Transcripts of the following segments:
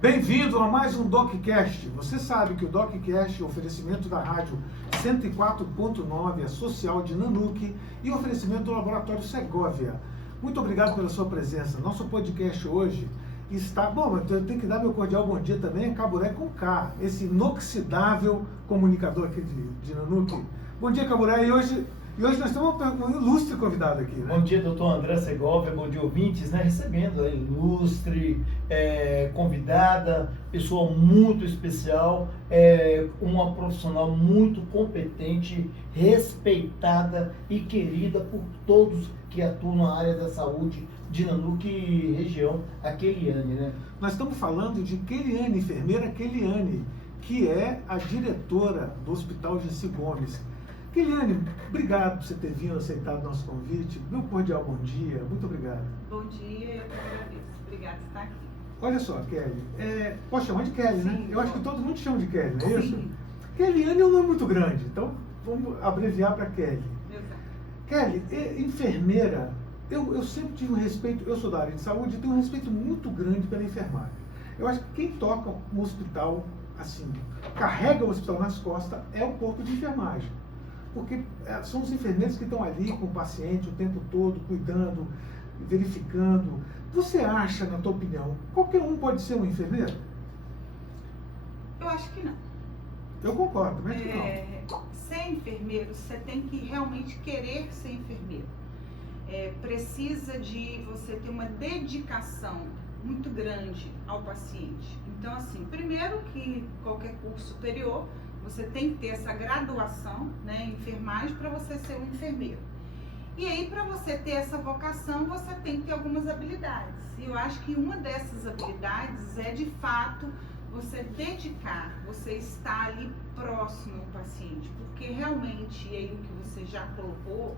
Bem-vindo a mais um DocCast. Você sabe que o DocCast é o oferecimento da rádio 104.9, a social de Nanuque, e o oferecimento do Laboratório Segovia. Muito obrigado pela sua presença. Nosso podcast hoje está... Bom, eu tenho que dar meu cordial bom dia também a Caburé com K, esse inoxidável comunicador aqui de Nanuque. Bom dia, Caburé. E hoje nós temos um ilustre convidado aqui, né? Bom dia, doutor André Segovia, bom dia, ouvintes, né? Recebendo a ilustre convidada, pessoa muito especial, uma profissional muito competente, respeitada e querida por todos que atuam na área da saúde de Nanuque e região, a Keliane, né? Nós estamos falando de Keliane, enfermeira Keliane, que é a diretora do Hospital Gessi Gomes. Keliane, obrigado por você ter vindo, aceitado o nosso convite. Meu cordial bom dia, muito obrigado. Bom dia, eu que agradeço. Obrigada por estar aqui. Olha só, Kelly, posso chamar de Kelly, né? Eu acho que todo mundo chama de Kelly, não é isso? Sim. Keliane é um nome muito grande, então vamos abreviar para Kelly. Exato. Kelly, enfermeira, eu sempre tive um respeito, eu sou da área de saúde, tenho um respeito muito grande pela enfermagem. Eu acho que quem toca um hospital, assim, carrega o hospital nas costas, é o corpo de enfermagem. Porque são os enfermeiros que estão ali com o paciente o tempo todo, cuidando, verificando. Você acha, na tua opinião, qualquer um pode ser um enfermeiro? Eu acho que não. Eu concordo, mas que não. Ser enfermeiro, você tem que realmente querer ser enfermeiro. Precisa de você ter uma dedicação muito grande ao paciente. Então, assim, primeiro que qualquer curso superior, você tem que ter essa graduação, né, em enfermagem para você ser um enfermeiro. E aí, para você ter essa vocação, você tem que ter algumas habilidades. E eu acho que uma dessas habilidades é, de fato, você dedicar, você estar ali próximo ao paciente. Porque realmente, e aí o que você já colocou,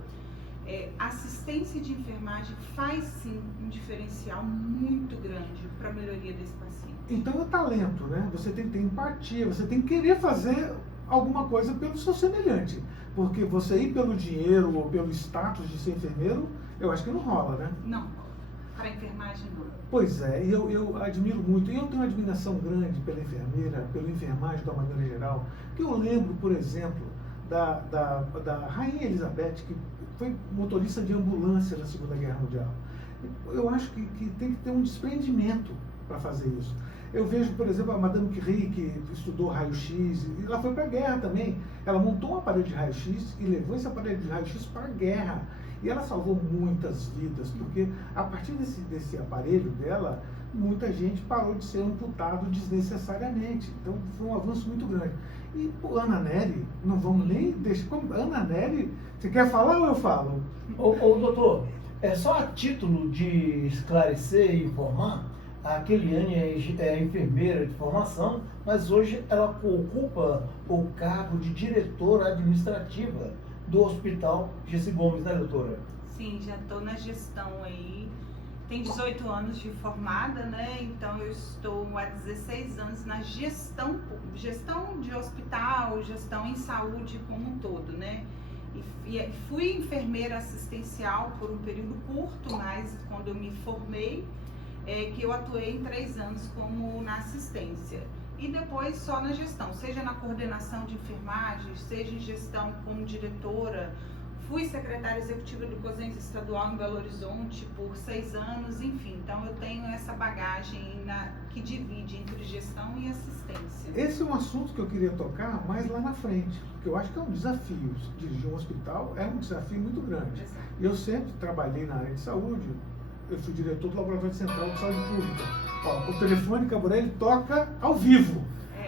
assistência de enfermagem faz sim um diferencial muito grande para a melhoria desse paciente. Então é talento, né? Você tem que ter empatia, você tem que querer fazer alguma coisa pelo seu semelhante. Porque você ir pelo dinheiro ou pelo status de ser enfermeiro, eu acho que não rola, né? Não, para a enfermagem não. Pois é, e eu admiro muito, e eu tenho uma admiração grande pela enfermeira, pela enfermagem de uma maneira geral, que eu lembro, por exemplo, da Rainha Elizabeth, que foi motorista de ambulância na Segunda Guerra Mundial. Eu acho que tem que ter um desprendimento para fazer isso. Eu vejo, por exemplo, a Madame Curie, que estudou raio-x, e ela foi para a guerra também. Ela montou um aparelho de raio-x e levou esse aparelho de raio-x para a guerra. E ela salvou muitas vidas, porque a partir desse aparelho dela, muita gente parou de ser amputado desnecessariamente. Então foi um avanço muito grande. E Ana Nery, não vamos nem deixar... Ana Nery, você quer falar ou eu falo? Ô doutor, só a título de esclarecer e informar, a Keliane é enfermeira de formação, mas hoje ela ocupa o cargo de diretora administrativa do Hospital Gessi Gomes, né, doutora? Sim, já estou na gestão aí. Tem 18 anos de formada, né? Então eu estou há 16 anos na gestão de hospital, gestão em saúde como um todo, né? E fui enfermeira assistencial por um período curto, mas quando eu me formei, que eu atuei em 3 anos como na assistência. E depois só na gestão, seja na coordenação de enfermagem, seja em gestão como diretora. Fui secretária executiva do COSENS estadual em Belo Horizonte por 6 anos, enfim. Então eu tenho essa bagagem que divide entre gestão e assistência. Esse é um assunto que eu queria tocar mais lá na frente, porque eu acho que é um desafio. Dirigir um hospital é um desafio muito grande. Exato. Eu sempre trabalhei na área de saúde, eu fui diretor do Laboratório Central de Saúde Pública. Ó, o telefone Caburé, ele toca ao vivo.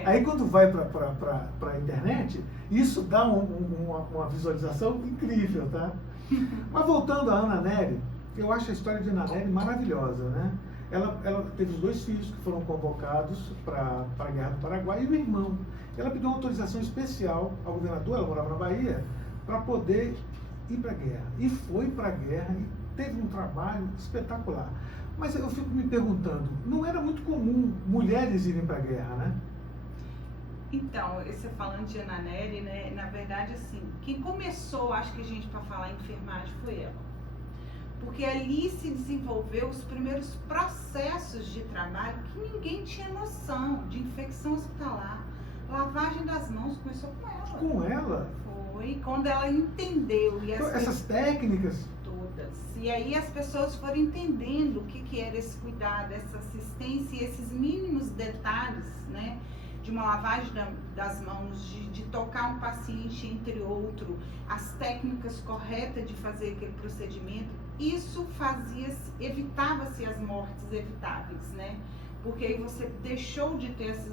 Aí quando vai para a internet, isso dá uma visualização incrível, tá? Mas voltando à Ana Nery, eu acho a história de Ana Nery maravilhosa, né? Ela teve os 2 filhos que foram convocados para a Guerra do Paraguai e o irmão. Ela pediu uma autorização especial ao governador, ela morava na Bahia, para poder ir para a guerra. E foi para a guerra e teve um trabalho espetacular. Mas eu fico me perguntando, não era muito comum mulheres irem para a guerra, né? Então, você falando de Ana Nery, né, na verdade, assim, quem começou, acho que a gente, para falar em enfermagem, foi ela. Porque ali se desenvolveu os primeiros processos de trabalho que ninguém tinha noção, de infecção hospitalar, lavagem das mãos, começou com ela. Com ela? Foi, quando ela entendeu. E Então, essas técnicas... Todas. E aí as pessoas foram entendendo o que era esse cuidado, essa assistência e esses mínimos detalhes, né? De uma lavagem das mãos, de tocar um paciente, entre outro, as técnicas corretas de fazer aquele procedimento, isso evitava-se as mortes evitáveis, né? Porque aí você deixou de ter essas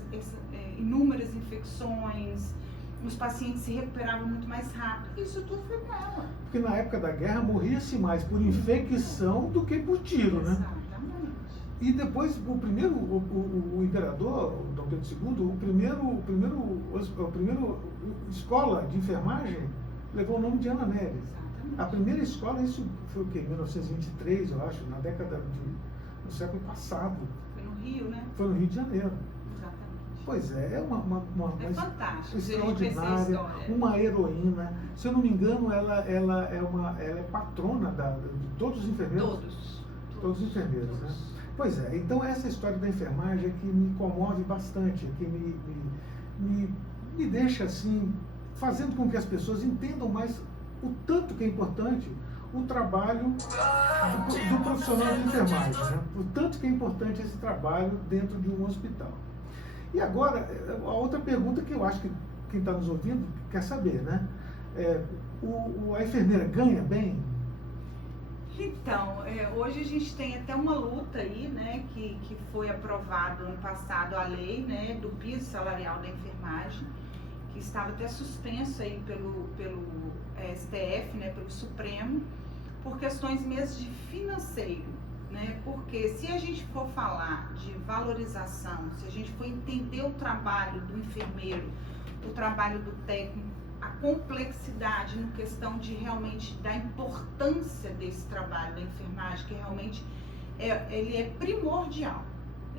inúmeras infecções, os pacientes se recuperavam muito mais rápido. Isso tudo foi com ela. Porque na época da guerra morria-se mais por infecção do que por tiro, né? Exatamente. E depois o imperador, o Dom Pedro II, a primeira escola de enfermagem levou o nome de Ana Nery. Exatamente. A primeira escola, isso foi o quê? 1923, eu acho, na década do século passado. Foi no Rio, né? Foi no Rio de Janeiro. Exatamente. Pois é, é uma Fantástico. extraordinária, uma heroína. Se eu não me engano, ela é patrona de todos os enfermeiros. Todos os enfermeiros, né? Pois é, então essa história da enfermagem é que me comove bastante, é que me deixa assim, fazendo com que as pessoas entendam mais o tanto que é importante o trabalho do profissional de enfermagem, né? O tanto que é importante esse trabalho dentro de um hospital. E agora, a outra pergunta que eu acho que quem está nos ouvindo quer saber, né? A enfermeira ganha bem? Então, hoje a gente tem até uma luta aí, né, que foi aprovado ano passado a lei, né, do piso salarial da enfermagem, que estava até suspenso aí pelo STF, né, pelo Supremo, por questões mesmo de financeiro, né, porque se a gente for falar de valorização, se a gente for entender o trabalho do enfermeiro, o trabalho do técnico, a complexidade no questão de realmente da importância desse trabalho da enfermagem, que realmente ele é primordial.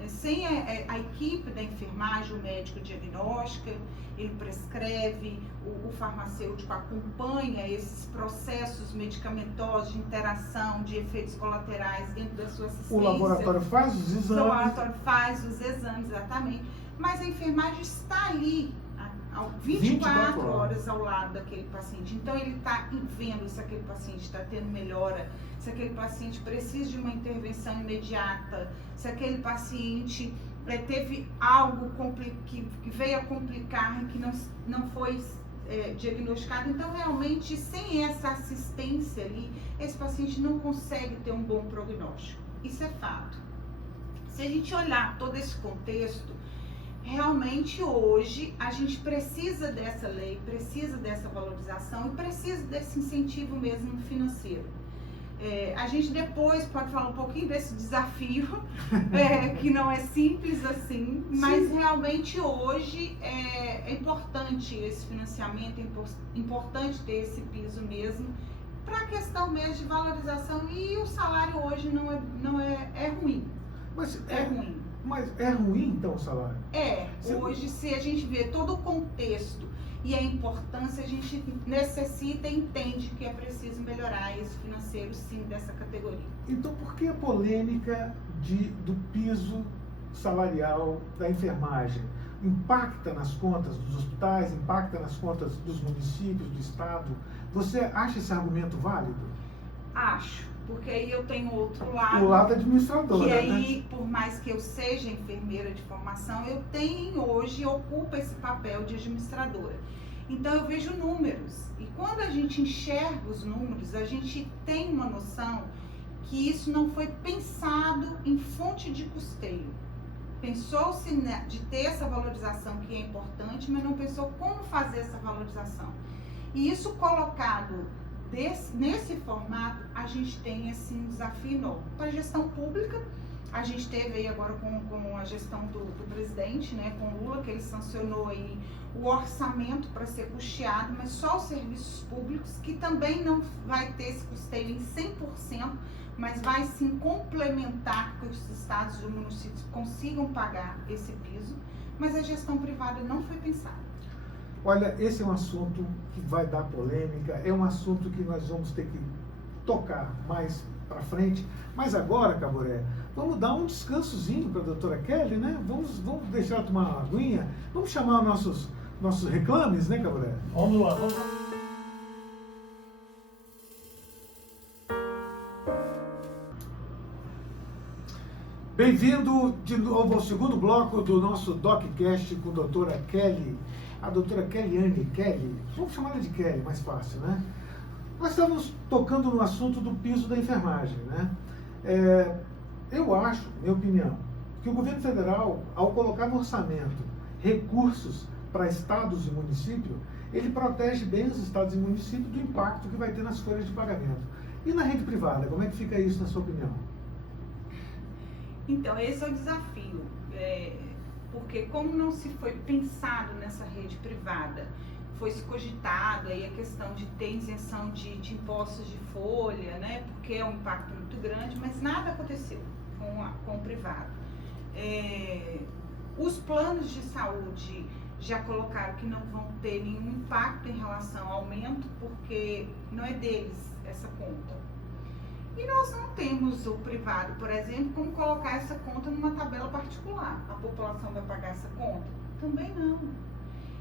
Sem a equipe da enfermagem, o médico diagnostica, ele prescreve, o farmacêutico acompanha esses processos medicamentosos de interação, de efeitos colaterais dentro da sua assistência. O laboratório faz os exames. O laboratório faz os exames, exatamente. Mas a enfermagem está ali 24 horas ao lado daquele paciente. Então ele está vendo se aquele paciente está tendo melhora, se aquele paciente precisa de uma intervenção imediata, se aquele paciente teve algo que veio a complicar e que não foi diagnosticado. Então realmente sem essa assistência ali, esse paciente não consegue ter um bom prognóstico. Isso é fato. Se a gente olhar todo esse contexto, realmente hoje a gente precisa dessa lei, precisa dessa valorização e precisa desse incentivo mesmo financeiro. A gente depois pode falar um pouquinho desse desafio, que não é simples assim, mas sim, realmente hoje é importante esse financiamento, é importante ter esse piso mesmo, para a questão mesmo de valorização, e o salário hoje não é ruim. Mas é ruim. Mas é ruim, então, o salário? Hoje, se a gente vê todo o contexto e a importância, a gente necessita e entende que é preciso melhorar esse financeiro, sim, dessa categoria. Então, por que a polêmica do piso salarial da enfermagem? Impacta nas contas dos hospitais, impacta nas contas dos municípios, do Estado? Você acha esse argumento válido? Acho. Porque aí eu tenho outro lado. O lado administrador. Que aí, né? Por mais que eu seja enfermeira de formação, eu ocupo esse papel de administradora. Então eu vejo números. E quando a gente enxerga os números, a gente tem uma noção que isso não foi pensado em fonte de custeio. Pensou-se de ter essa valorização que é importante, mas não pensou como fazer essa valorização. E isso colocado nesse formato, a gente tem assim, um desafio enorme. Para a gestão pública, a gente teve aí agora com a gestão do presidente, né, com o Lula, que ele sancionou aí o orçamento para ser custeado, mas só os serviços públicos, que também não vai ter esse custeio em 100%, mas vai sim complementar que os estados e os municípios consigam pagar esse piso. mas a gestão privada não foi pensada. Olha, esse é um assunto que vai dar polêmica, é um assunto que nós vamos ter que tocar mais para frente. Mas agora, Caboré, vamos dar um descansozinho para a doutora Kelly, né? Vamos deixar ela tomar uma aguinha, vamos chamar nossos reclames, né, Caboré? Vamos lá, vamos lá. Bem-vindo de novo ao segundo bloco do nosso DocCast com a doutora Kelly, a doutora Kelly, vamos chamar ela de Kelly, mais fácil, né? Nós estamos tocando no assunto do piso da enfermagem, né? Eu acho, minha opinião, que o governo federal, ao colocar no orçamento recursos para estados e municípios, ele protege bem os estados e municípios do impacto que vai ter nas folhas de pagamento. E na rede privada, como é que fica isso na sua opinião? Então, esse é o desafio, porque como não se foi pensado nessa rede privada, foi se cogitado aí a questão de ter isenção de impostos de folha, né, porque é um impacto muito grande, mas nada aconteceu com o privado. Os planos de saúde já colocaram que não vão ter nenhum impacto em relação ao aumento, porque não é deles essa conta. E nós não temos o privado, por exemplo, como colocar essa conta numa tabela particular. A população vai pagar essa conta? Também não.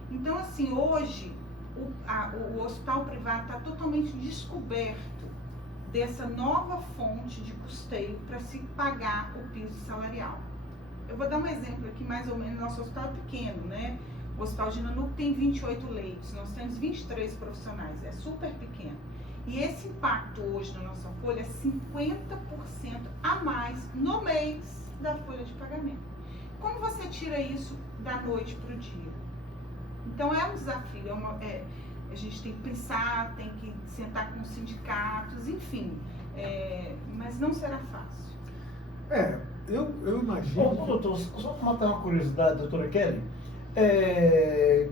Então, assim, hoje, o hospital privado está totalmente descoberto dessa nova fonte de custeio para se pagar o piso salarial. Eu vou dar um exemplo aqui, mais ou menos, nosso hospital é pequeno, né? O Hospital de Nanuco tem 28 leitos, nós temos 23 profissionais, é super pequeno. E esse impacto hoje na nossa folha é 50% a mais no mês da folha de pagamento. Como você tira isso da noite para o dia? Então é um desafio, a gente tem que pensar, tem que sentar com os sindicatos, enfim, mas não será fácil. Eu imagino... Bom, doutor, só para matar uma curiosidade, doutora Kelly,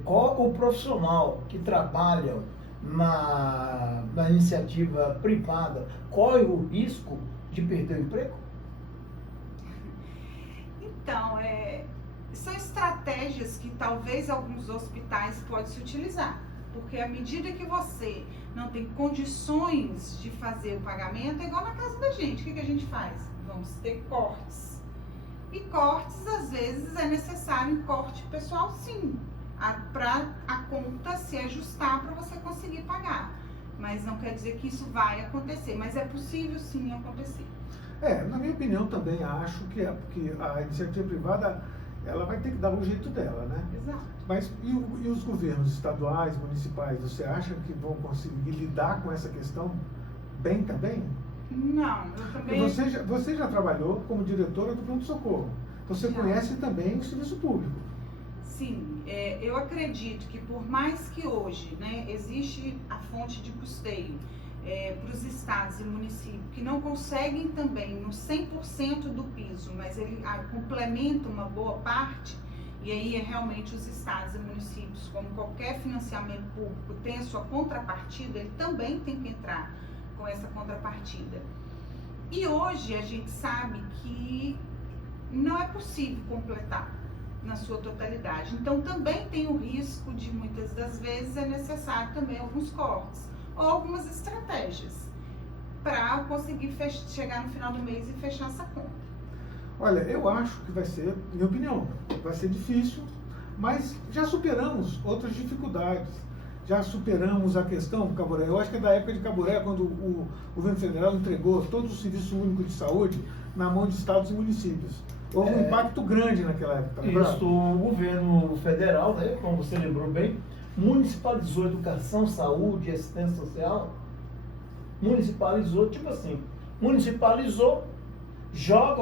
qual o profissional que trabalha na iniciativa privada corre o risco de perder o emprego? Então, são estratégias que talvez alguns hospitais possam se utilizar, porque à medida que você não tem condições de fazer o pagamento, é igual na casa da gente, o que a gente faz? Vamos ter cortes. E cortes, às vezes, é necessário um corte pessoal, sim, para a conta se ajustar para você conseguir pagar. Mas não quer dizer que isso vai acontecer, mas é possível sim acontecer. Na minha opinião também acho que a iniciativa privada ela vai ter que dar o jeito dela, né? Exato. Mas e os governos estaduais, municipais, você acha que vão conseguir lidar com essa questão bem também? Não, eu também... Você já trabalhou como diretora do pronto-socorro. Você conhece também o serviço público. Sim, eu acredito que por mais que hoje, né, existe a fonte de custeio para os estados e municípios que não conseguem também no 100% do piso, mas ele complementa uma boa parte, e aí realmente os estados e municípios, como qualquer financiamento público, tem a sua contrapartida, ele também tem que entrar com essa contrapartida. E hoje a gente sabe que não é possível completar na sua totalidade. Então também tem o risco de muitas das vezes é necessário também alguns cortes ou algumas estratégias para conseguir chegar no final do mês e fechar essa conta. Olha, eu acho que vai ser, minha opinião, vai ser difícil, mas já superamos outras dificuldades. Já superamos a questão, Caboré, eu acho que é da época de Caboré, quando o governo federal entregou todo o Serviço Único de Saúde na mão de estados e municípios. Houve um impacto grande naquela época. Isso, o governo federal, né, como você lembrou bem, municipalizou educação, saúde e assistência social. Municipalizou, tipo assim, joga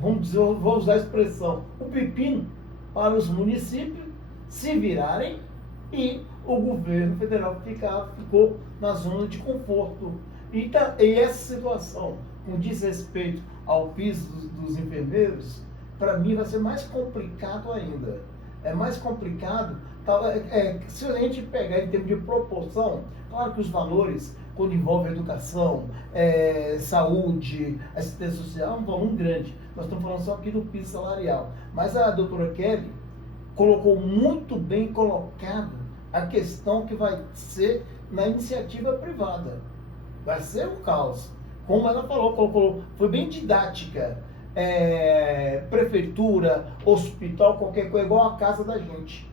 vamos dizer, vou usar a expressão, o pepino para os municípios se virarem e o governo federal ficou na zona de conforto. E essa situação, com desrespeito ao piso dos enfermeiros, para mim vai ser mais complicado ainda. É mais complicado, se a gente pegar em termos de proporção, claro que os valores, quando envolve educação, saúde, assistência social, é um volume grande. Nós estamos falando só aqui do piso salarial. Mas a doutora Kelly, colocou muito bem colocado a questão que vai ser na iniciativa privada. Vai ser um caos. Como ela falou, colocou, foi bem didática. Prefeitura, hospital, qualquer coisa, igual a casa da gente.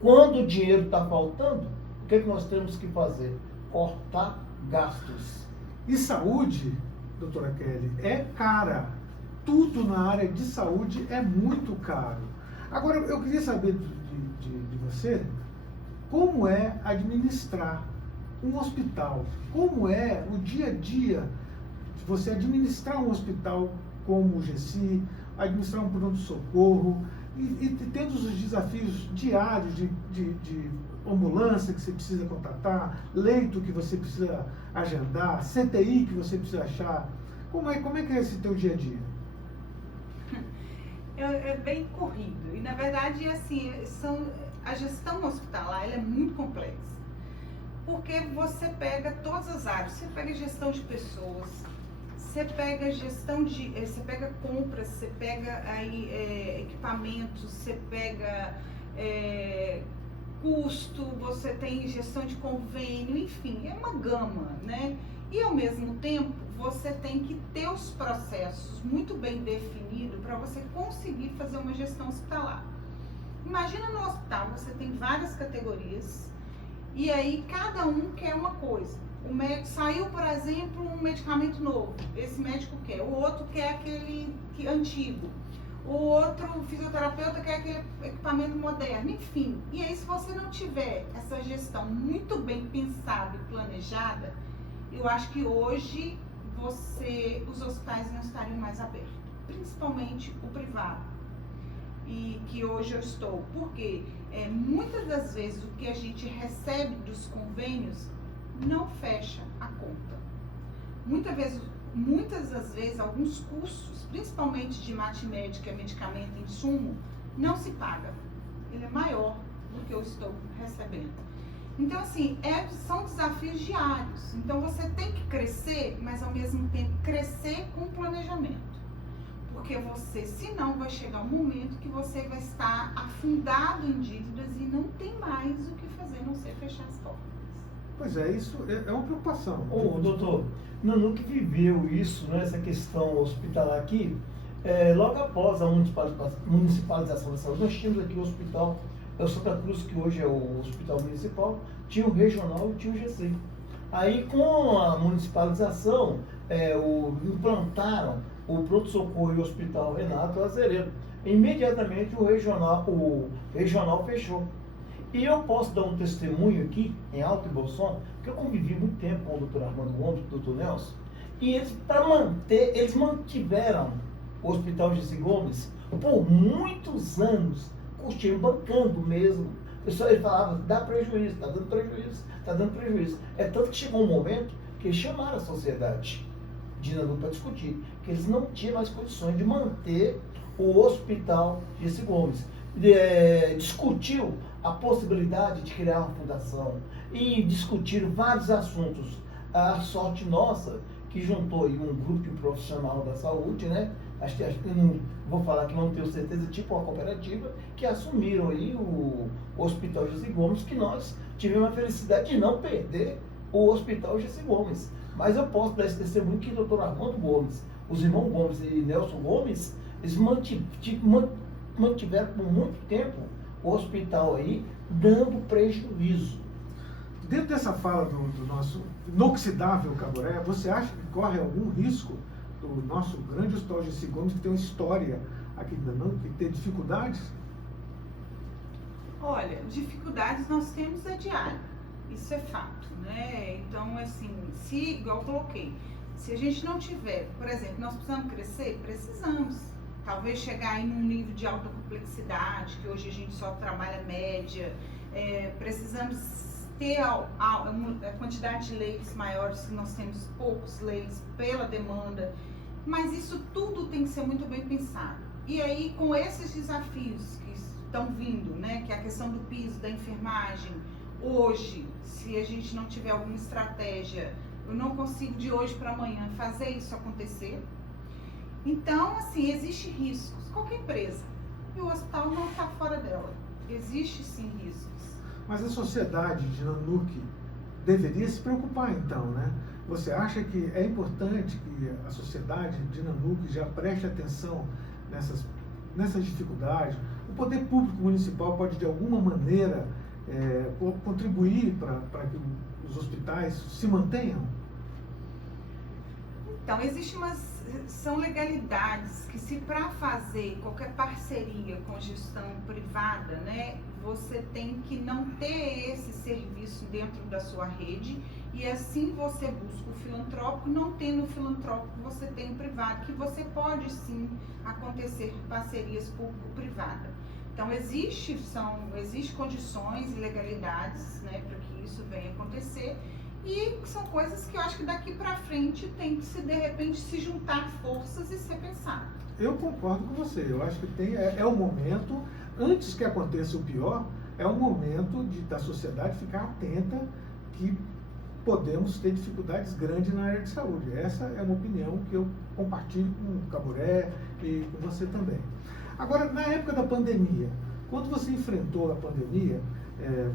Quando o dinheiro está faltando, o que nós temos que fazer? Cortar gastos. E saúde, doutora Kelly, é cara. Tudo na área de saúde é muito caro. Agora, eu queria saber de você, como é administrar um hospital? Como é o dia a dia de você administrar um hospital como o GECI, administrar um pronto-socorro e tendo os desafios diários de ambulância que você precisa contratar, leito que você precisa agendar, CTI que você precisa achar. Como é que é esse teu dia a dia? É bem corrido. E, na verdade, assim, a gestão hospitalar ela é muito complexa. Porque você pega todas as áreas. Você pega gestão de pessoas, você pega você pega compras, você pega aí, equipamentos, você pega custo, você tem gestão de convênio, enfim, é uma gama, né? E, ao mesmo tempo, você tem que ter os processos muito bem definidos para você conseguir fazer uma gestão hospitalar. Imagina no hospital, você tem várias categorias e aí cada um quer uma coisa. O médico saiu, por exemplo, um medicamento novo, esse médico quer, o outro quer aquele antigo, o outro fisioterapeuta quer aquele equipamento moderno, enfim. E aí, se você não tiver essa gestão muito bem pensada e planejada, eu acho que hoje os hospitais não estariam mais abertos, principalmente o privado, e que hoje eu estou, porque muitas das vezes o que a gente recebe dos convênios não fecha a conta. Muitas das vezes alguns custos, principalmente de MAT-MED, que é medicamento e insumo, não se paga. Ele é maior do que eu estou recebendo. Então, assim, são desafios diários. Então, você tem que crescer, mas ao mesmo tempo crescer com planejamento. Porque senão vai chegar um momento que você vai estar afundado em dívidas e não tem mais o que fazer, a não ser fechar as portas. Pois é, isso é uma preocupação. Ô, doutor, Nanu que viveu isso, né, essa questão hospitalar aqui, logo após a municipalização da saúde, nós tínhamos aqui o hospital, o Santa Cruz, que hoje é o hospital municipal, tinha o regional e tinha o GC. Aí, com a municipalização, implantaram o pronto-socorro e o hospital Renato Azeredo. Imediatamente o regional fechou. E eu posso dar um testemunho aqui, em Alto e Bom Som, porque eu convivi muito tempo com o doutor Armando Gomes, o doutor Nelson, e eles mantiveram o Hospital GECI Gomes por muitos anos, curtindo, bancando mesmo. Ele falava, dá prejuízo, está dando prejuízo, está dando prejuízo. É tanto que chegou um momento que eles chamaram a sociedade de Nanu para discutir, que eles não tinham mais condições de manter o Hospital GECI Gomes. Discutiu a possibilidade de criar uma fundação e discutiram vários assuntos. A sorte nossa, que juntou aí um grupo profissional da saúde, né? Acho que não vou falar que não tenho certeza, tipo uma cooperativa, que assumiram aí o Hospital GECI Gomes, que nós tivemos a felicidade de não perder o Hospital GECI Gomes. Mas eu posso dar esse testemunho que o doutor Armando Gomes, os irmãos Gomes e Nelson Gomes, eles mantiveram por muito tempo o hospital aí, dando prejuízo. Dentro dessa fala do nosso inoxidável Caboré, você acha que corre algum risco do nosso grande hospital GECI Gomes, que tem uma história aqui em Nanu, que tem dificuldades? Olha, dificuldades nós temos diário, isso é fato, né? Então, assim, igual eu coloquei, se a gente não tiver, por exemplo, nós precisamos crescer? Precisamos. Talvez chegar em um nível de alta complexidade, que hoje a gente só trabalha média, precisamos ter a quantidade de leitos maiores, que nós temos poucos leitos pela demanda, mas isso tudo tem que ser muito bem pensado. E aí, com esses desafios que estão vindo, né, que é a questão do piso, da enfermagem, hoje, se a gente não tiver alguma estratégia, eu não consigo de hoje para amanhã fazer isso acontecer. Então, assim, existem riscos. Qualquer empresa. e o hospital não está fora dela. Existe sim riscos. Mas a sociedade de Nanuque deveria se preocupar então, né? Você acha que é importante que a sociedade de Nanuque já preste atenção nessas dificuldades? O poder público municipal pode de alguma maneira contribuir para que os hospitais se mantenham? Então, são legalidades que, se para fazer qualquer parceria com gestão privada, né, você tem que não ter esse serviço dentro da sua rede, e assim você busca o filantrópico, não tendo o filantrópico, você tem o privado, que você pode sim acontecer parcerias público-privada. Então, existem condições e legalidades, né, para que isso venha acontecer. E são coisas que eu acho que daqui para frente tem que de repente se juntar forças e ser pensado. Eu concordo com você. Eu acho que é o momento, antes que aconteça o pior, é o momento da sociedade ficar atenta que podemos ter dificuldades grandes na área de saúde. Essa é uma opinião que eu compartilho com o Caburé e com você também. Agora, na época da pandemia, quando você enfrentou a pandemia,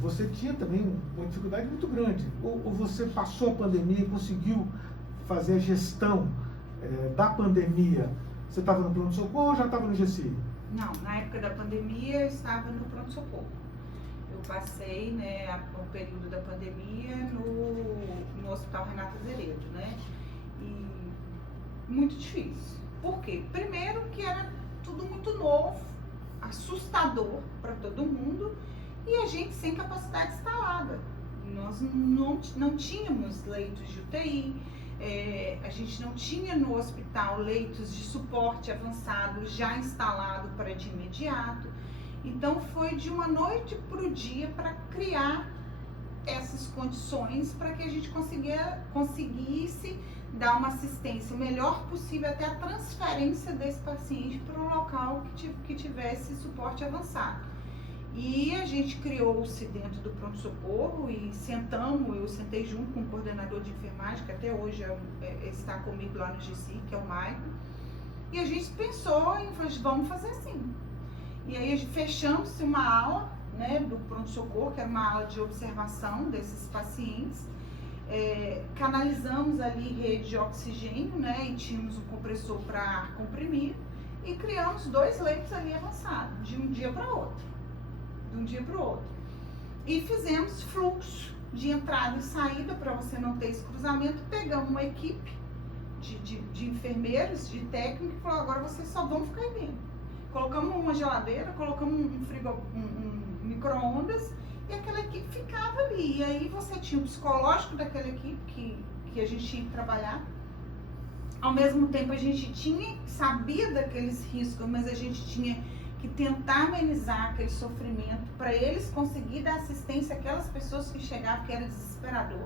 você tinha também uma dificuldade muito grande. Ou você passou a pandemia e conseguiu fazer a gestão da pandemia? Você estava no pronto-socorro ou já estava no GSI? Não, na época da pandemia eu estava no pronto-socorro. Eu passei, né, o período da pandemia no Hospital Renata Zeredo, né? E muito difícil. Por quê? Primeiro que era tudo muito novo, assustador para todo mundo, e a gente sem capacidade instalada. Nós não tínhamos leitos de UTI, a gente não tinha no hospital leitos de suporte avançado já instalado para de imediato. Então foi de uma noite para o dia para criar essas condições para que a gente conseguisse dar uma assistência o melhor possível até a transferência desse paciente para um local que tivesse suporte avançado. E a gente criou-se dentro do pronto-socorro e eu sentei junto com o coordenador de enfermagem, que até hoje está comigo lá no GSI, que é o Maicon, e a gente pensou em vamos fazer assim. E aí fechamos uma ala, né, do pronto-socorro, que era uma ala de observação desses pacientes, canalizamos ali rede de oxigênio, né, e tínhamos um compressor para ar comprimido, e criamos 2 leitos ali avançados, de um dia para outro. E fizemos fluxo de entrada e saída para você não ter esse cruzamento. Pegamos uma equipe de enfermeiros, de técnicos, e falou: agora vocês só vão ficar aí dentro. Colocamos uma geladeira, colocamos um micro-ondas, e aquela equipe ficava ali. E aí você tinha o psicológico daquela equipe que a gente tinha que trabalhar. Ao mesmo tempo a gente sabia daqueles riscos, mas a gente tinha que tentar amenizar aquele sofrimento para eles conseguirem dar assistência àquelas pessoas que chegavam, que era desesperador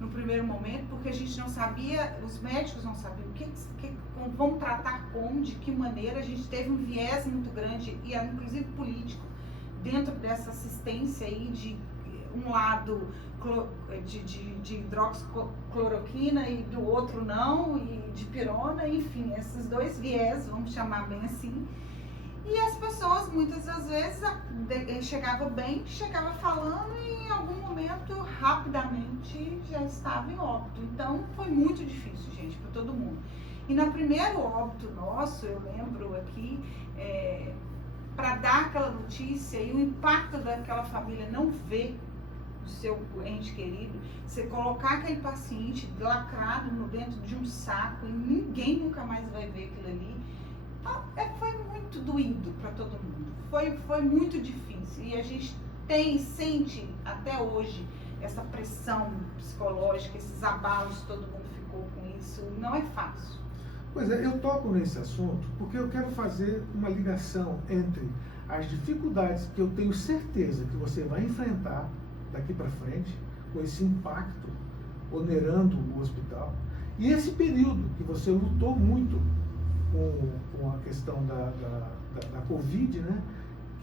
no primeiro momento, porque a gente não sabia, os médicos não sabiam vamos tratar como, de que maneira. A gente teve um viés muito grande, e inclusive político, dentro dessa assistência aí, de um lado de hidroxicloroquina e do outro não, e de pirona, enfim, esses 2 viés, vamos chamar bem assim. E as pessoas, muitas das vezes, chegavam falando e em algum momento, rapidamente, já estava em óbito. Então, foi muito difícil, gente, para todo mundo. E no primeiro óbito nosso, eu lembro aqui, para dar aquela notícia e o impacto daquela família não ver o seu ente querido, você colocar aquele paciente lacrado dentro de um saco e ninguém nunca mais vai ver aquilo ali. Foi muito doído para todo mundo, foi muito difícil, e a gente sente até hoje essa pressão psicológica, esses abalos, todo mundo ficou com isso, não é fácil. Pois é, eu toco nesse assunto porque eu quero fazer uma ligação entre as dificuldades que eu tenho certeza que você vai enfrentar daqui para frente, com esse impacto onerando o hospital, e esse período que você lutou muito com a questão da Covid, né?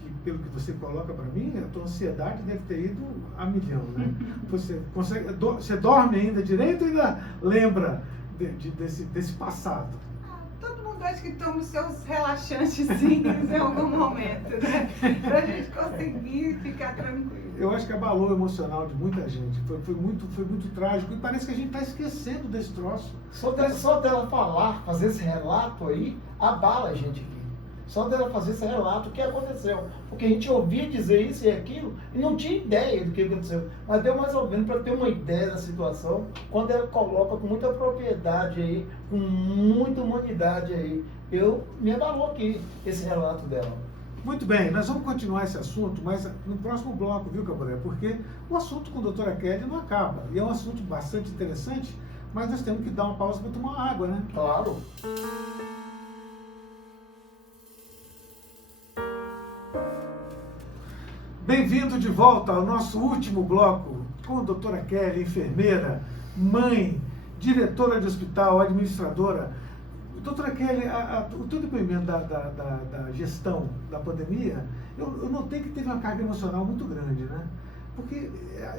Que, pelo que você coloca para mim, a tua ansiedade deve ter ido a milhão, né? Você dorme ainda direito ou ainda lembra desse passado? Todo mundo vontade que tome seus relaxantezinhos em algum momento, né? Pra gente conseguir ficar tranquilo. Eu acho que abalou o emocional de muita gente. Foi muito trágico. E parece que a gente está esquecendo desse troço. Só dela falar, fazer esse relato aí, abala a gente aqui. Só dela fazer esse relato, o que aconteceu. Porque a gente ouvia dizer isso e aquilo e não tinha ideia do que aconteceu. Mas deu mais ou menos para ter uma ideia da situação, quando ela coloca com muita propriedade aí, com muita humanidade aí. Me abalou aqui esse relato dela. Muito bem, nós vamos continuar esse assunto, mas no próximo bloco, viu, Caboré? Porque o assunto com a doutora Kelly não acaba. E é um assunto bastante interessante, mas nós temos que dar uma pausa para tomar uma água, né? Claro. Bem-vindo de volta ao nosso último bloco com a doutora Kelly, enfermeira, mãe, diretora de hospital, administradora. Doutora Kelly, o teu depoimento da gestão da pandemia, eu notei que teve uma carga emocional muito grande, né? Porque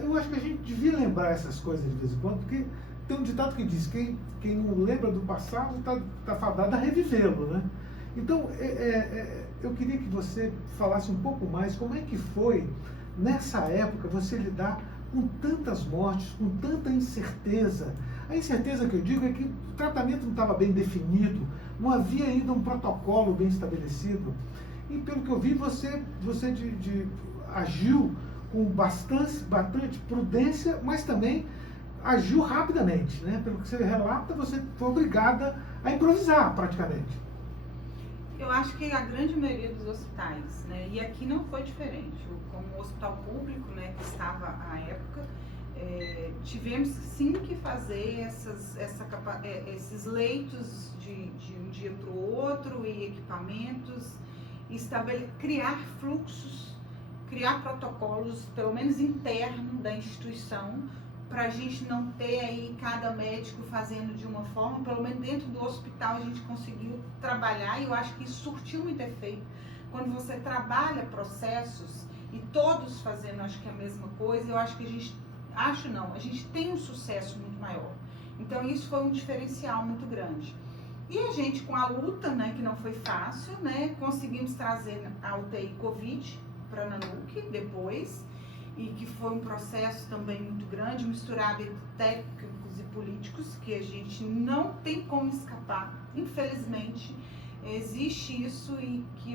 eu acho que a gente devia lembrar essas coisas de vez em quando, porque tem um ditado que diz, quem não lembra do passado está fadado a revivê-lo, né? Então, eu queria que você falasse um pouco mais como é que foi, nessa época, você lidar com tantas mortes, com tanta incerteza. A incerteza que eu digo é que o tratamento não estava bem definido, não havia ainda um protocolo bem estabelecido. E pelo que eu vi, você agiu com bastante prudência, mas também agiu rapidamente, né? Pelo que você relata, você foi obrigada a improvisar praticamente. Eu acho que a grande maioria dos hospitais, né, e aqui não foi diferente, como o hospital público, né, que estava à época, tivemos sim que fazer esses leitos de um dia para o outro e equipamentos, criar fluxos, criar protocolos, pelo menos interno da instituição, para a gente não ter aí cada médico fazendo de uma forma. Pelo menos dentro do hospital a gente conseguiu trabalhar, e eu acho que isso surtiu muito efeito. Quando você trabalha processos e todos fazendo, acho que a mesma coisa, eu acho que a gente tem um sucesso muito maior. Então isso foi um diferencial muito grande. E a gente, com a luta, né, que não foi fácil, né, conseguimos trazer a UTI Covid para a Nanuque depois, e que foi um processo também muito grande, misturado entre técnicos e políticos, que a gente não tem como escapar. Infelizmente, existe isso, e que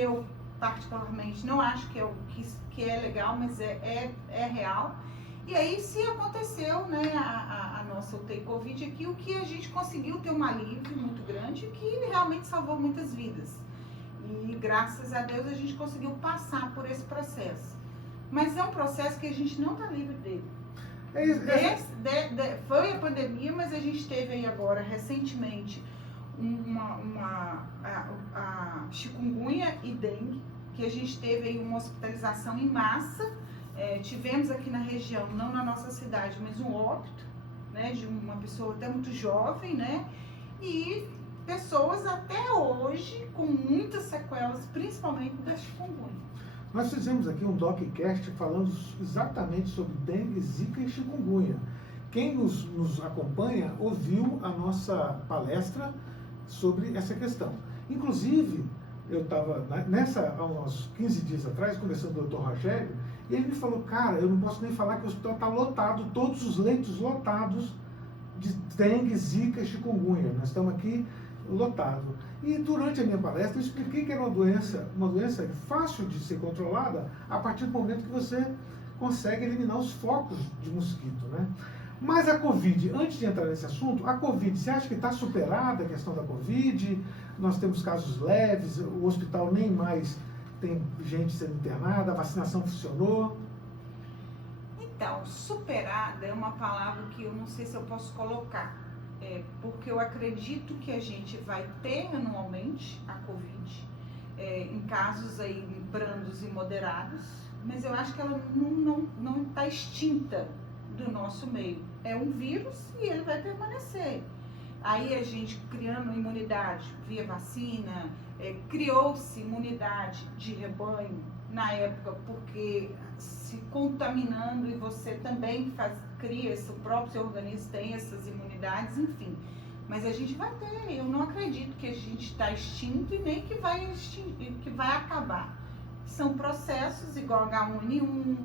eu particularmente não acho que é legal, mas é real. E aí se aconteceu, né, a nossa UTI Covid aqui, o que a gente conseguiu ter um alívio muito grande, que realmente salvou muitas vidas. E graças a Deus a gente conseguiu passar por esse processo. Mas é um processo que a gente não está livre dele. Foi a pandemia, mas a gente teve aí agora, recentemente, a chikungunya e dengue, que a gente teve aí uma hospitalização em massa. Tivemos aqui na região, não na nossa cidade, mas um óbito, né, de uma pessoa até muito jovem, né? E pessoas até hoje com muitas sequelas, principalmente da chikungunya. Nós fizemos aqui um DocCast falando exatamente sobre dengue, zika e chikungunya. Quem nos acompanha ouviu a nossa palestra sobre essa questão. Inclusive, eu estava há uns 15 dias atrás, conversando com o Dr. Rogério, e ele me falou, cara, eu não posso nem falar que o hospital está lotado, todos os leitos lotados de dengue, zika e chikungunya. Nós estamos aqui lotado. E durante a minha palestra eu expliquei que era uma doença fácil de ser controlada a partir do momento que você consegue eliminar os focos de mosquito, né? Mas a Covid, antes de entrar nesse assunto, a Covid, você acha que está superada a questão da Covid? Nós temos casos leves, o hospital nem mais tem gente sendo internada, a vacinação funcionou? Então, superada é uma palavra que eu não sei se eu posso colocar. Porque eu acredito que a gente vai ter anualmente a Covid, em casos aí brandos e moderados, mas eu acho que ela não está extinta do nosso meio. É um vírus e ele vai permanecer. Aí a gente criando imunidade via vacina, criou-se imunidade de rebanho na época, porque se contaminando e você também cria, seu próprio organismo tem essas imunidades, enfim. Mas a gente vai ter, eu não acredito que a gente está extinto e nem que vai extinguir, que vai acabar. São processos igual H1N1,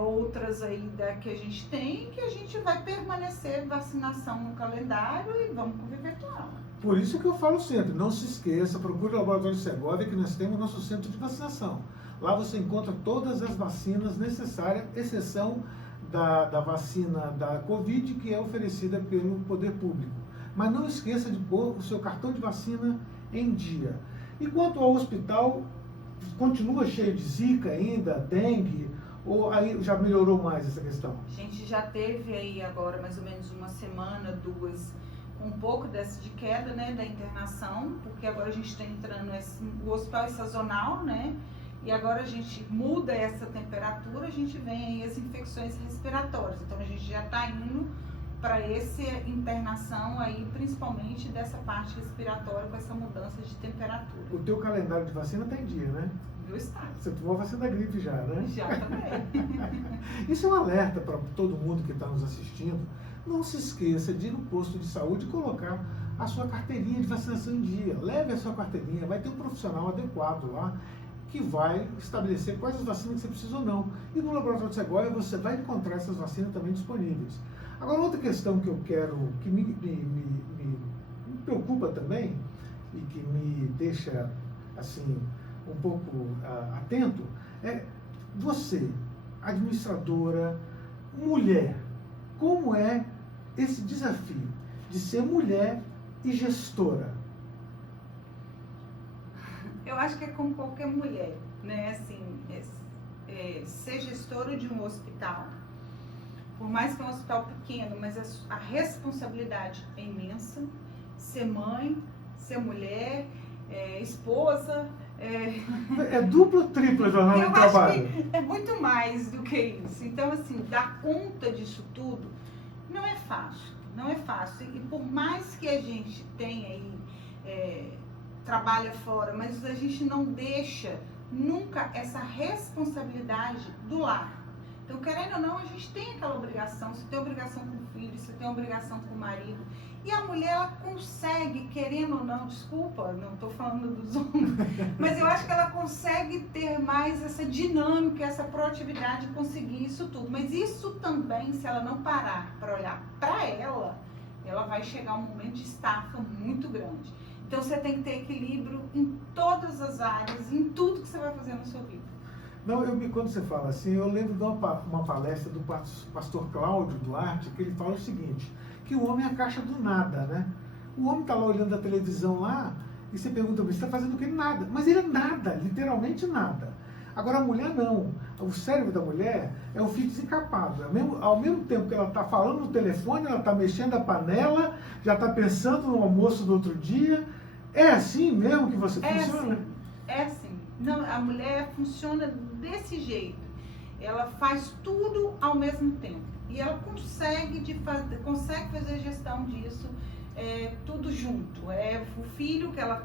outras aí que a gente tem, que a gente vai permanecer vacinação no calendário e vamos conviver com ela. Por isso que eu falo sempre, não se esqueça, procure o Laboratório Segovia, que nós temos o nosso centro de vacinação. Lá você encontra todas as vacinas necessárias, exceção da vacina da Covid, que é oferecida pelo poder público. Mas não esqueça de pôr o seu cartão de vacina em dia. E quanto ao hospital, continua cheio de zika ainda, dengue, ou aí já melhorou mais essa questão? A gente já teve aí agora mais ou menos uma semana, duas, um pouco de queda, né, da internação, porque agora a gente está entrando, o hospital é sazonal, né, e agora a gente muda essa temperatura, a gente vem aí as infecções respiratórias, então a gente já está indo para essa internação aí, principalmente dessa parte respiratória, com essa mudança de temperatura. O teu calendário de vacina está em dia, né? Do estado. Você tomou a vacina da gripe já, né? Já também. Isso é um alerta para todo mundo que está nos assistindo. Não se esqueça de ir no posto de saúde e colocar a sua carteirinha de vacinação em dia. Leve a sua carteirinha, vai ter um profissional adequado lá que vai estabelecer quais as vacinas que você precisa ou não. E no Laboratório de Segovia você vai encontrar essas vacinas também disponíveis. Agora, outra questão que eu quero, que me preocupa também e que me deixa, assim, um pouco atento, é você, administradora, mulher, como é esse desafio de ser mulher e gestora? Eu acho que é como qualquer mulher, né? Assim, ser gestora de um hospital, por mais que é um hospital pequeno, mas a responsabilidade é imensa. Ser mãe, ser mulher, esposa. É dupla ou tripla jornada de trabalho? Eu acho que é muito mais do que isso. Então, assim, dar conta disso tudo não é fácil. Não é fácil. E por mais que a gente tenha aí, trabalha fora, mas a gente não deixa nunca essa responsabilidade do lar. Então, querendo ou não, a gente tem aquela obrigação. Você tem obrigação com o filho, você tem obrigação com o marido. E a mulher, ela consegue, querendo ou não, desculpa, não estou falando dos homens, mas eu acho que ela consegue ter mais essa dinâmica, essa proatividade de conseguir isso tudo. Mas isso também, se ela não parar para olhar para ela vai chegar um momento de estafa muito grande. Então, você tem que ter equilíbrio em todas as áreas, em tudo que você vai fazer na sua vida. Não, quando você fala assim, eu lembro de uma palestra do pastor Cláudio Duarte, que ele fala o seguinte, que o homem é a caixa do nada, né? O homem está lá olhando a televisão lá, e você pergunta, você está fazendo o que? Nada. Mas ele é nada, literalmente nada. Agora a mulher não. O cérebro da mulher é um fio desencapado. Ao mesmo tempo que ela está falando no telefone, ela está mexendo a panela, já está pensando no almoço do outro dia. É assim mesmo que você funciona? Assim, é assim. Não, a mulher funciona desse jeito. Ela faz tudo ao mesmo tempo. E ela consegue fazer gestão disso, tudo junto. É o filho que ela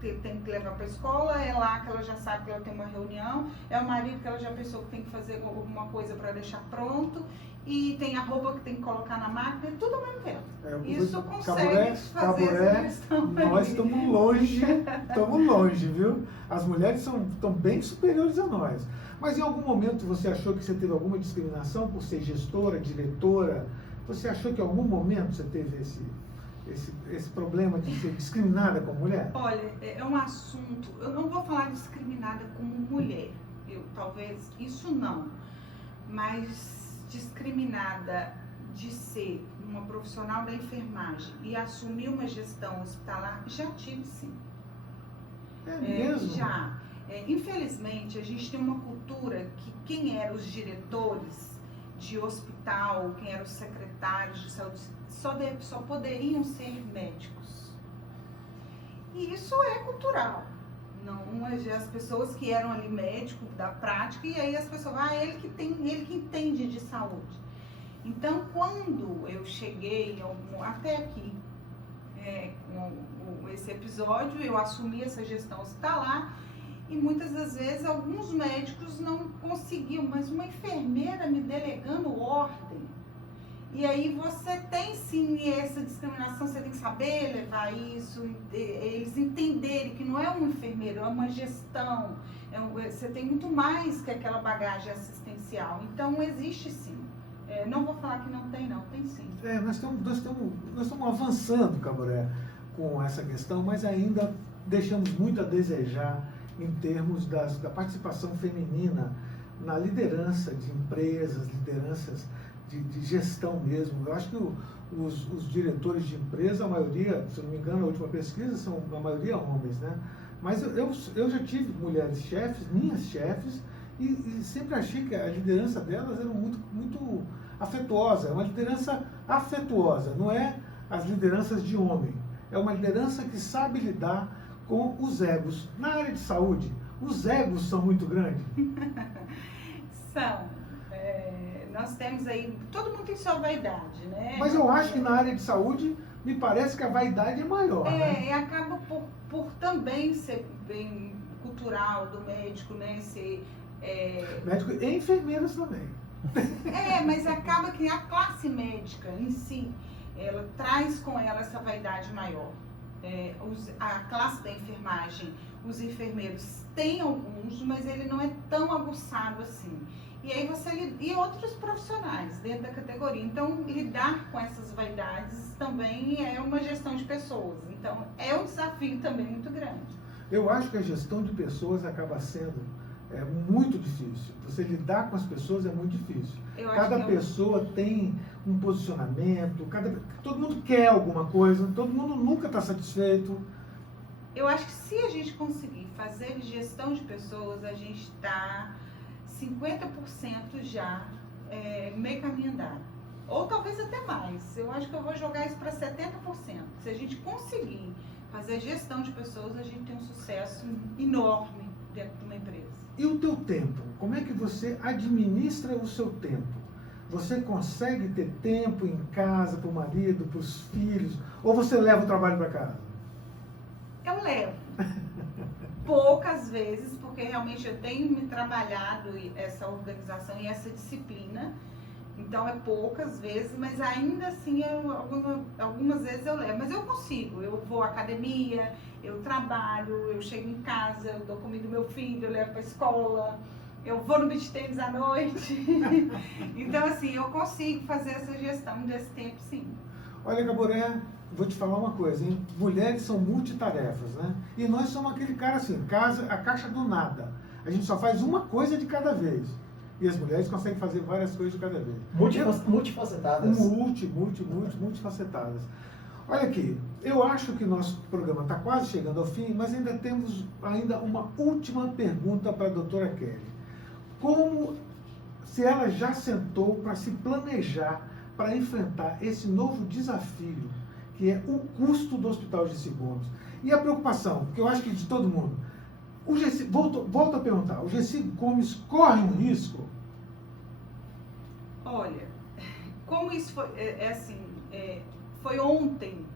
tem que levar para a escola, é lá que ela já sabe que ela tem uma reunião, é o marido que ela já pensou que tem que fazer alguma coisa para deixar pronto, e tem a roupa que tem que colocar na máquina, tudo ao mesmo tempo. Isso consegue fazer essa gestão. Nós estamos longe, viu? As mulheres estão bem superiores a nós. Mas em algum momento você achou que você teve alguma discriminação por ser gestora, diretora? Você achou que em algum momento você teve esse problema de ser discriminada como mulher? Olha, é um assunto, eu não vou falar discriminada como mulher, talvez isso não, mas discriminada de ser uma profissional da enfermagem e assumir uma gestão hospitalar, já tive sim. É mesmo? Já. Infelizmente, a gente tem uma cultura que quem eram os diretores de hospital, quem eram os secretários de saúde, só poderiam ser médicos. E isso é cultural. Não, as pessoas que eram ali médicos da prática, e aí as pessoas, ele que entende de saúde. Então, quando eu cheguei até aqui, com esse episódio, eu assumi essa gestão hospitalar, e muitas das vezes alguns médicos não conseguiam, mas uma enfermeira me delegando ordem, E aí você tem sim essa discriminação, você tem que saber levar isso, eles entenderem que não é um enfermeiro, é uma gestão, você tem muito mais que aquela bagagem assistencial. Então existe sim. Não vou falar que não, tem sim. Nós estamos avançando, Caboré, com essa questão, mas ainda deixamos muito a desejar em termos da participação feminina na liderança de empresas, lideranças de gestão mesmo. Eu acho que os diretores de empresa, a maioria, se eu não me engano, a última pesquisa, são a maioria homens, né? Mas eu já tive mulheres chefes, minhas chefes, e sempre achei que a liderança delas era muito afetuosa. É uma liderança afetuosa, não é as lideranças de homem. É uma liderança que sabe lidar com os egos. Na área de saúde, os egos são muito grandes. São. Nós temos aí, todo mundo tem sua vaidade, né? Mas eu acho que na área de saúde, me parece que a vaidade é maior, né? E acaba por também ser bem cultural do médico, né? Médico e enfermeiros também. Mas acaba que a classe médica em si, ela traz com ela essa vaidade maior. A classe da enfermagem, os enfermeiros têm alguns, mas ele não é tão aguçado assim. E aí e outros profissionais dentro da categoria. Então, lidar com essas vaidades também é uma gestão de pessoas. Então, é um desafio também muito grande. Eu acho que a gestão de pessoas acaba sendo muito difícil. Você lidar com as pessoas é muito difícil. Cada pessoa tem um posicionamento, todo mundo quer alguma coisa, todo mundo nunca está satisfeito. Eu acho que se a gente conseguir fazer gestão de pessoas, a gente está 50% já meio caminho andado. Ou talvez até mais. Eu acho que eu vou jogar isso para 70%. Se a gente conseguir fazer gestão de pessoas, a gente tem um sucesso enorme dentro de uma empresa. E o teu tempo? Como é que você administra o seu tempo? Você consegue ter tempo em casa para o marido, para os filhos? Ou você leva o trabalho para casa? Eu levo. Poucas vezes, porque realmente eu tenho me trabalhado essa organização e essa disciplina. Então, poucas vezes, mas ainda assim, algumas vezes eu levo. Mas eu consigo. Eu vou à academia, eu trabalho, eu chego em casa, eu dou comida ao meu filho, eu levo para a escola, eu vou no beach tênis à noite. Então, assim, eu consigo fazer essa gestão desse tempo, sim. Olha, Caboré, vou te falar uma coisa, hein? Mulheres são multitarefas, né? E nós somos aquele cara assim, a caixa do nada. A gente só faz uma coisa de cada vez. E as mulheres conseguem fazer várias coisas de cada vez. Multifacetadas. Multifacetadas. Olha aqui, eu acho que nosso programa está quase chegando ao fim, mas ainda temos uma última pergunta para a doutora Kelly. Se ela já sentou para se planejar para enfrentar esse novo desafio, que é o custo do Hospital Gessi Gomes. E a preocupação, que eu acho que de todo mundo, volto a perguntar, o Gessi Gomes corre um risco? Olha, como isso foi, foi ontem,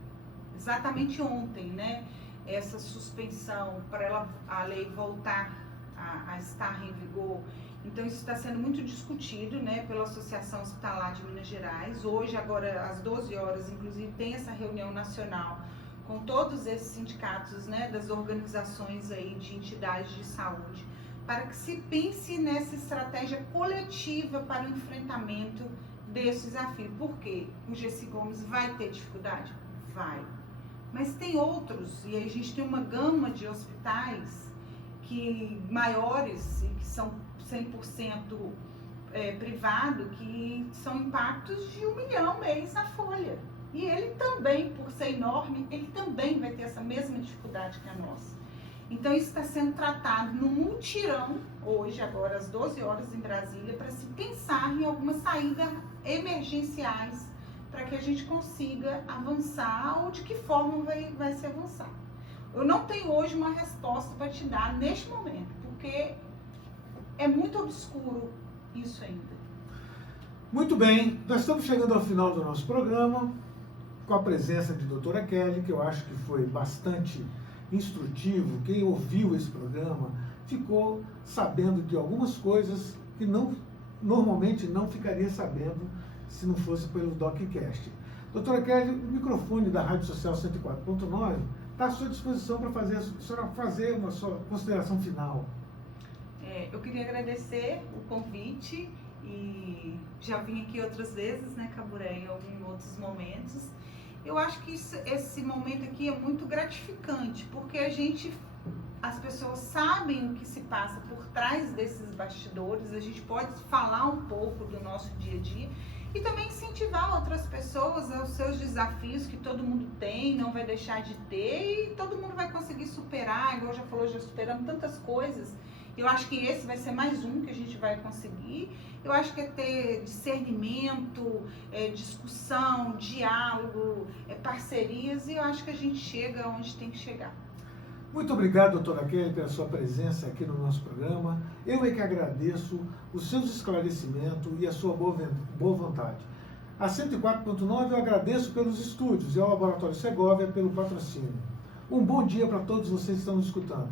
exatamente ontem, né? Essa suspensão para a lei voltar a estar em vigor. Então, isso está sendo muito discutido, né, pela Associação Hospitalar de Minas Gerais. Hoje, agora, às 12 horas, inclusive, tem essa reunião nacional com todos esses sindicatos, né, das organizações aí de entidades de saúde, para que se pense nessa estratégia coletiva para o enfrentamento desse desafio. Por quê? O Gessi Gomes vai ter dificuldade? Vai. Mas tem outros, e aí a gente tem uma gama de hospitais maiores e que são 100% privado, que são impactos de 1 milhão mês na folha. E ele também, por ser enorme, ele também vai ter essa mesma dificuldade que a nossa. Então, isso está sendo tratado no mutirão, hoje, agora, às 12 horas em Brasília, para se pensar em algumas saídas emergenciais para que a gente consiga avançar ou de que forma vai se avançar. Eu não tenho hoje uma resposta para te dar neste momento, porque é muito obscuro isso ainda. Muito bem, nós estamos chegando ao final do nosso programa, com a presença de doutora Kelly, que eu acho que foi bastante instrutivo. Quem ouviu esse programa ficou sabendo de algumas coisas que normalmente não ficaria sabendo se não fosse pelo DocCast. Doutora Kelly, o microfone da Rádio Social 104.9 está à sua disposição para fazer uma sua consideração final. Eu queria agradecer o convite e já vim aqui outras vezes, né, Caburé, em alguns outros momentos. Eu acho que esse momento aqui é muito gratificante, porque as pessoas sabem o que se passa por trás desses bastidores, a gente pode falar um pouco do nosso dia a dia e também incentivar outras pessoas aos seus desafios que todo mundo tem, não vai deixar de ter e todo mundo vai conseguir superar, igual já falou, já superamos tantas coisas. Eu acho que esse vai ser mais um que a gente vai conseguir. Eu acho que é ter discernimento, discussão, diálogo, parcerias, e eu acho que a gente chega onde tem que chegar. Muito obrigado, doutora Kelly, pela sua presença aqui no nosso programa. Eu é que agradeço os seus esclarecimentos e a sua boa vontade. A 104.9 eu agradeço pelos estúdios e ao Laboratório Segovia pelo patrocínio. Um bom dia para todos vocês que estão nos escutando.